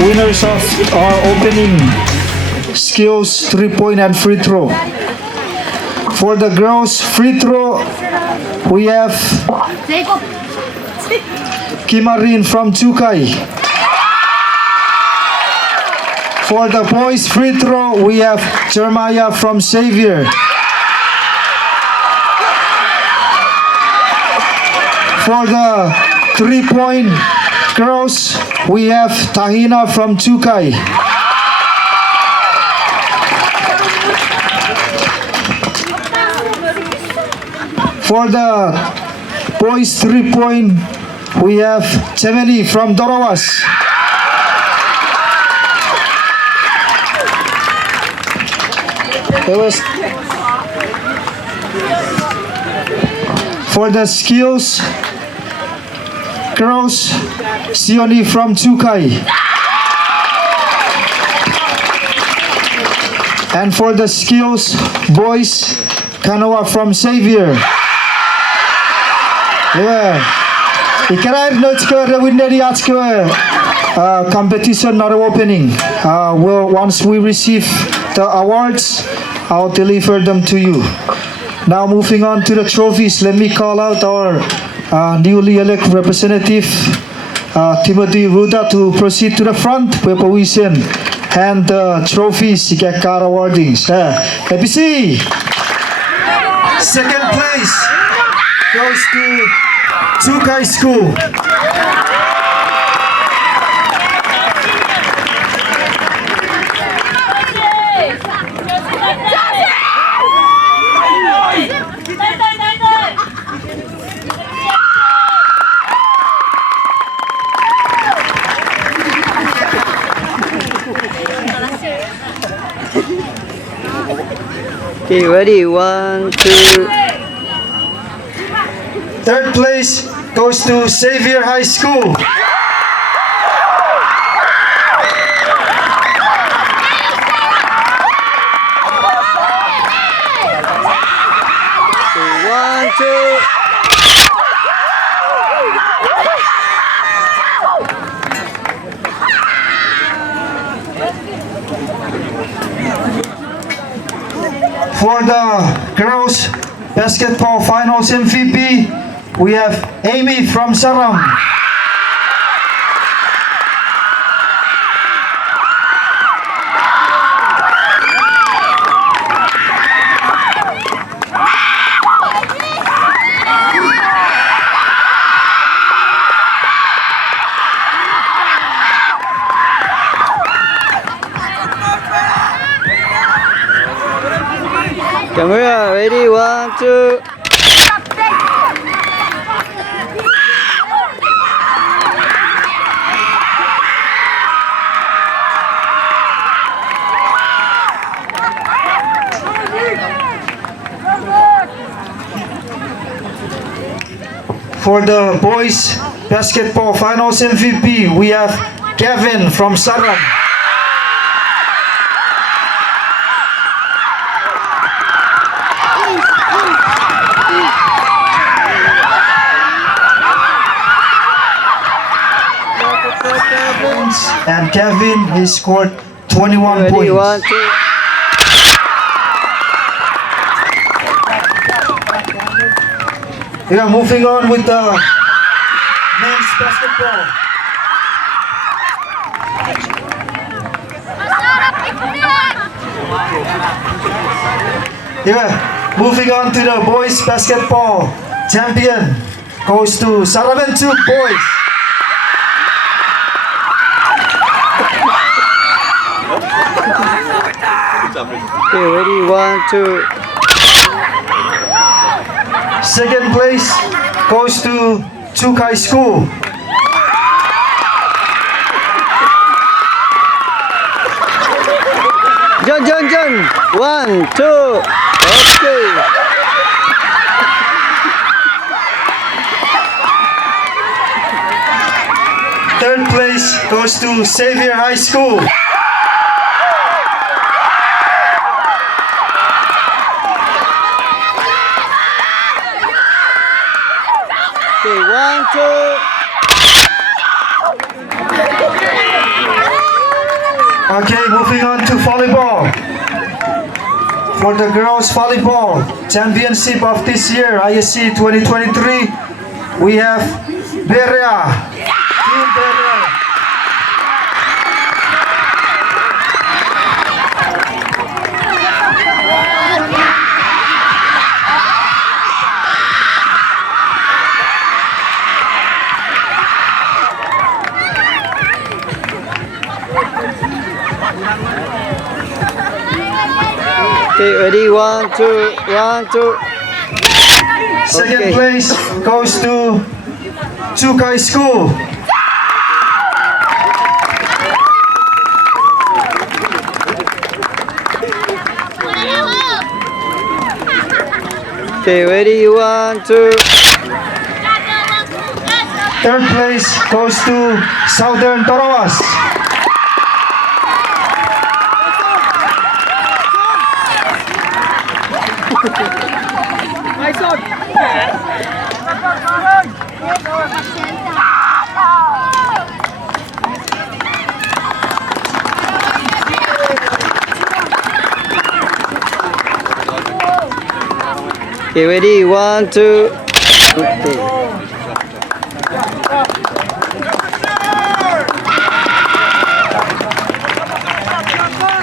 winners of our opening skills 3-point and free throw. For the girls free throw, we have Kimarin from CHUUK High. For the boys free throw, we have Jeremiah from Xavier. For the 3-point girls, we have Tahina from CHUUK High. For the boys 3-point, we have Chemeli from Dorowas. For the skills girls, Sioni from CHUUK High. And for the skills boys, Kanoa from Xavier. Ikirar notes the winner competition not opening. Once we receive the awards, I'll deliver them to you. Now moving on to the trophies, let me call out our newly elected representative Timothy Ruda to proceed to the front where we can hand the trophies to get card awardings. ABC, second place goes to CHUUK High School. Okay, ready? 1, 2. Third place goes to Xavier High School. Okay, 1, 2. For the girls basketball finals MVP, we have Amy from Saram. Camera, ready? 1, 2. For the boys basketball finals MVP, we have Kevin from Saram. And Kevin, he scored 21 Ready? points. 1, 2. We are moving on with the men's basketball. Moving on to the boys basketball. Champion goes to Saravan CHUUK boys. Okay, ready? 1, 2. Second place goes to CHUUK High School. John. 1, 2. Okay. Third place goes to Xavier High School. Okay, 1, 2. Okay, moving on to volleyball. For the girls volleyball championship of this year, ISC 2023, we have Beria. Team Beria. Okay, ready? 1, 2, 1, 2. Second Okay. place goes to CHUUK High School. Okay, ready? 1, 2. Third place goes to Southern Toroas. Okay, ready? 1, 2. Okay.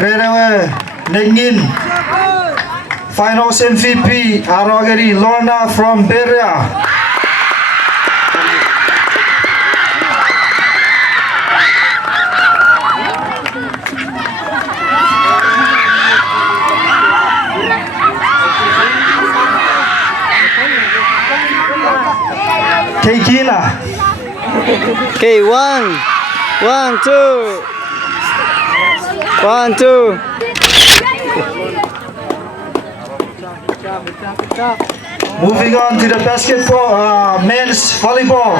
Rerewe Nengin. Finals MVP Arogeri Lorna from Beria. Keikina. Okay, 1, 1, 2. 1, 2. Moving on to the basketball, men's volleyball.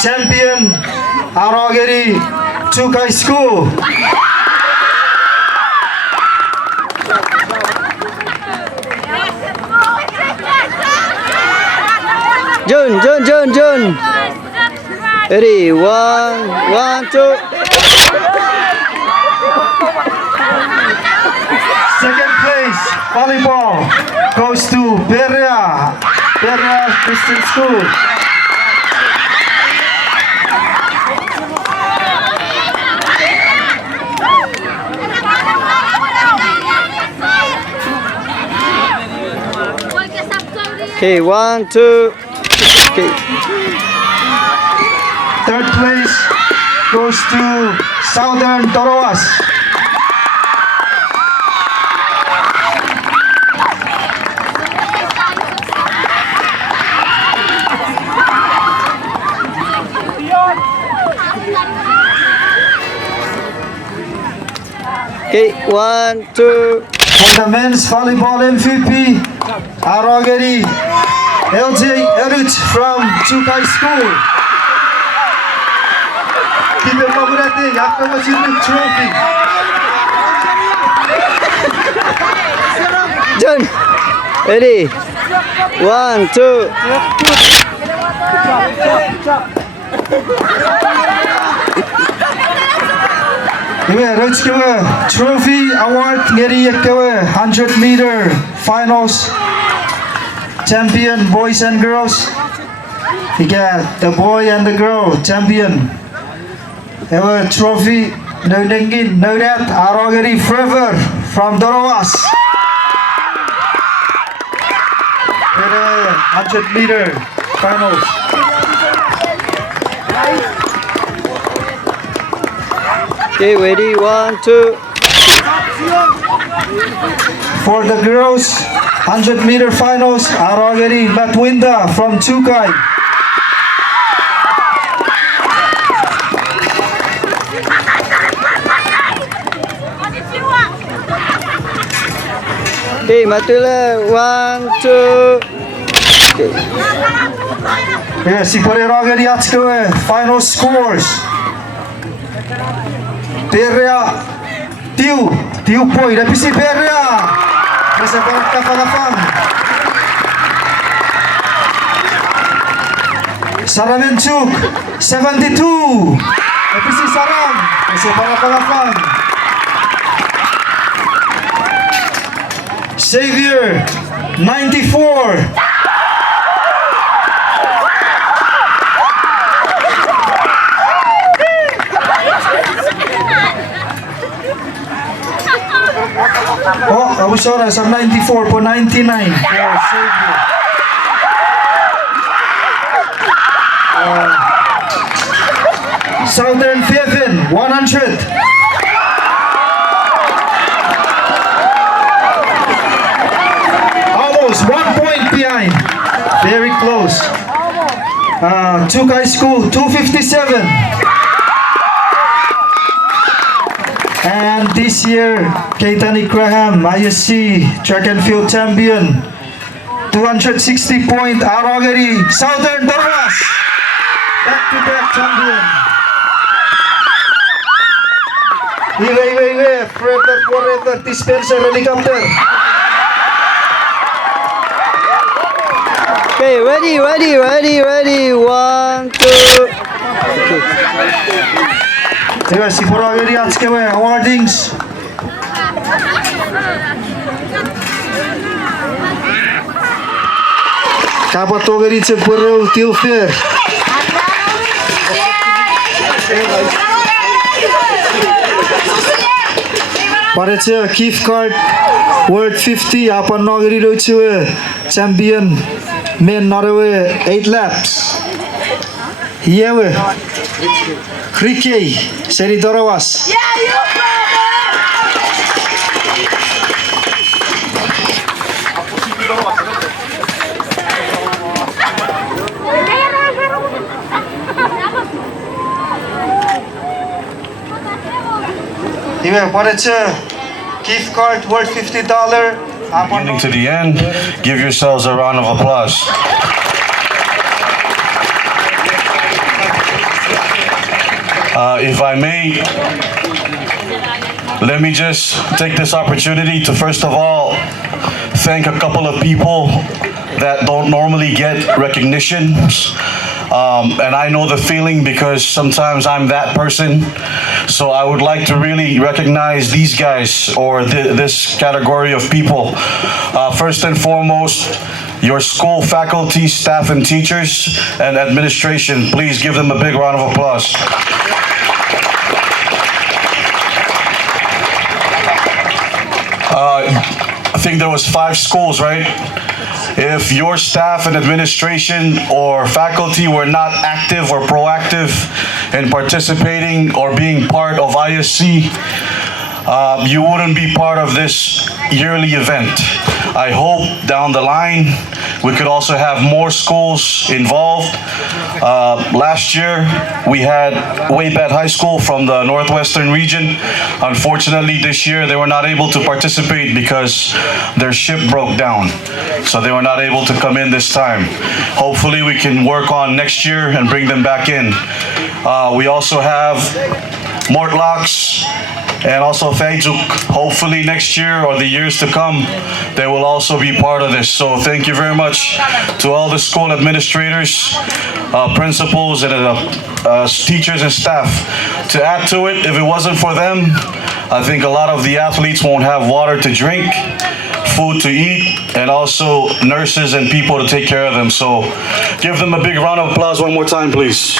Champion Arogeri CHUUK High School. Jun. Ready? 1, 2. Second place volleyball goes to Beria Christian School. Okay, 1, 2. Okay. Third place goes to Southern Toroas. Okay, 1, 2. For the men's volleyball MVP, Arogeri LJ Erich from CHUUK High School. Keep it up, Yakama trophy. Jun. Ready? 1, 2. Trophy award ngeri 100 meter finals champion boys and girls. You get the boy and the girl champion. Ewa trophy no nengin no that Arogeri forever from Doroas. 100 meter finals. Okay, ready? 1, 2. For the girls 100 meter finals, Arogeri Latwinda from CHUUK High. Okay, Matula. 1, 2. Okay. Yes, ipare Arogeri Atskoe final scores. Beria Tiu Poi Rapisi Beria. Masa Kafang. Saramen CHUUK 72. FC Sarang, kasi para pangapang. Xavier, 94. Oh, Abusora, sa 94 po 99. Oh, Xavier. Southern Fifin, 100. Almost 1 point behind. Very close. CHUUK High School, 257. And this year, Kaitani Graham, ISC track and field champion, 260 point, Aragari, Southern Dorwas, back-to-back champion. Iwe, forever, dispenser, helicopter. Okay, ready. 1, 2. Diba, si Aragari aজকে awardings. Kapag to говорится, порыл Tilfer. পরেছে কিফ card world 50 আপন নগরী রয়েছে champion men Norway 8 laps হিয়েwe Krikei seri Dorowas Iwe পরেছে gift card worth $50. Getting to the end, give yourselves a round of applause. If I may, let me just take this opportunity to first of all thank a couple of people that don't normally get recognitions. And I know the feeling because sometimes I'm that person. So I would like to really recognize these guys or this category of people. First and foremost, your school faculty, staff and teachers and administration. Please give them a big round of applause. I think there was 5 schools, right? If your staff and administration or faculty were not active or proactive in participating or being part of ISC, you wouldn't be part of this yearly event. I hope down the line we could also have more schools involved. Last year we had Waybat High School from the Northwestern region. Unfortunately this year they were not able to participate because their ship broke down. So they were not able to come in this time. Hopefully we can work on next year and bring them back in. We also have Mortlocks and also Fejjuk. Hopefully next year or the years to come, they will also be part of this. So thank you very much to all the school administrators, principals, and teachers and staff. To add to it, if it wasn't for them, I think a lot of the athletes won't have water to drink, food to eat, and also nurses and people to take care of them. So give them a big round of applause one more time, please.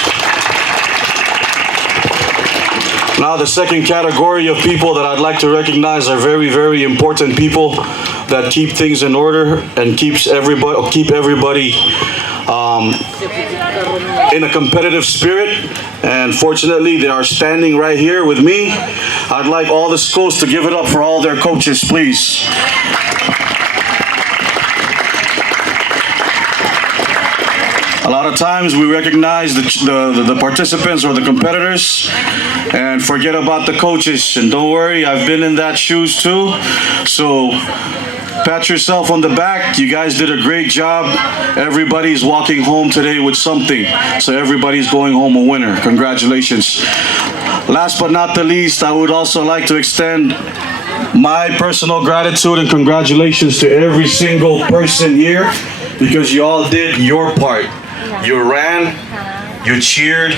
Now the second category of people that I'd like to recognize are very, very important people that keep things in order and keep everybody in a competitive spirit. And fortunately, they are standing right here with me. I'd like all the schools to give it up for all their coaches, please. A lot of times we recognize the participants or the competitors and forget about the coaches. And don't worry, I've been in that shoes too. So pat yourself on the back. You guys did a great job. Everybody's walking home today with something. So everybody's going home a winner. Congratulations. Last but not the least, I would also like to extend my personal gratitude and congratulations to every single person here because you all did your part. You ran, you cheered,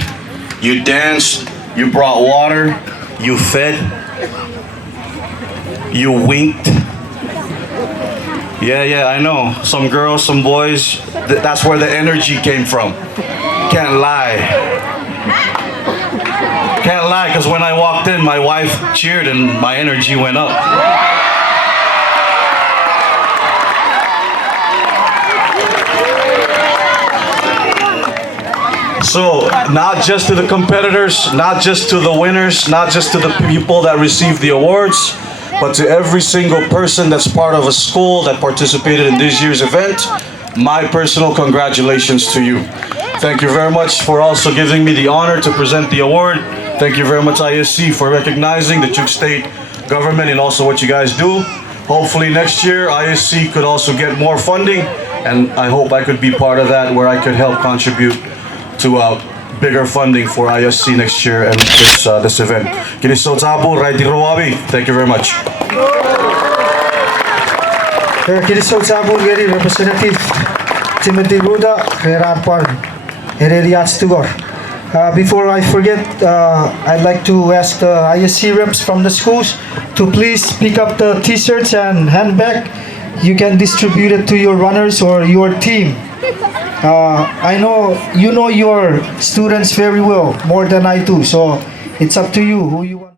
you danced, You brought water. You fed. You winked. Yeah, I know. Some girls, some boys, that's where the energy came from. Can't lie. Can't lie, because when I walked in, my wife cheered and my energy went up. So, not just to the competitors, not just to the winners, not just to the people that received the awards, but to every single person that's part of a school that participated in this year's event, my personal congratulations to you. Thank you very much for also giving me the honor to present the award. Thank you very much, ISC, for recognizing the CHUUK State government and also what you guys do. Hopefully next year, ISC could also get more funding, and I hope I could be part of that, where I could help contribute to bigger funding for ISC next year and this event. KINISOU CHAPUR, thank you very much. KINISOU CHAPUR Geri Representative Timothy Ruda Kherarpar Hereriats Tugor. Before I forget, I'd like to ask the ISC reps from the schools to please pick up the t-shirts and handbag. You can distribute it to your runners or your team. I know you know your students very well, more than I do, so it's up to you who you want.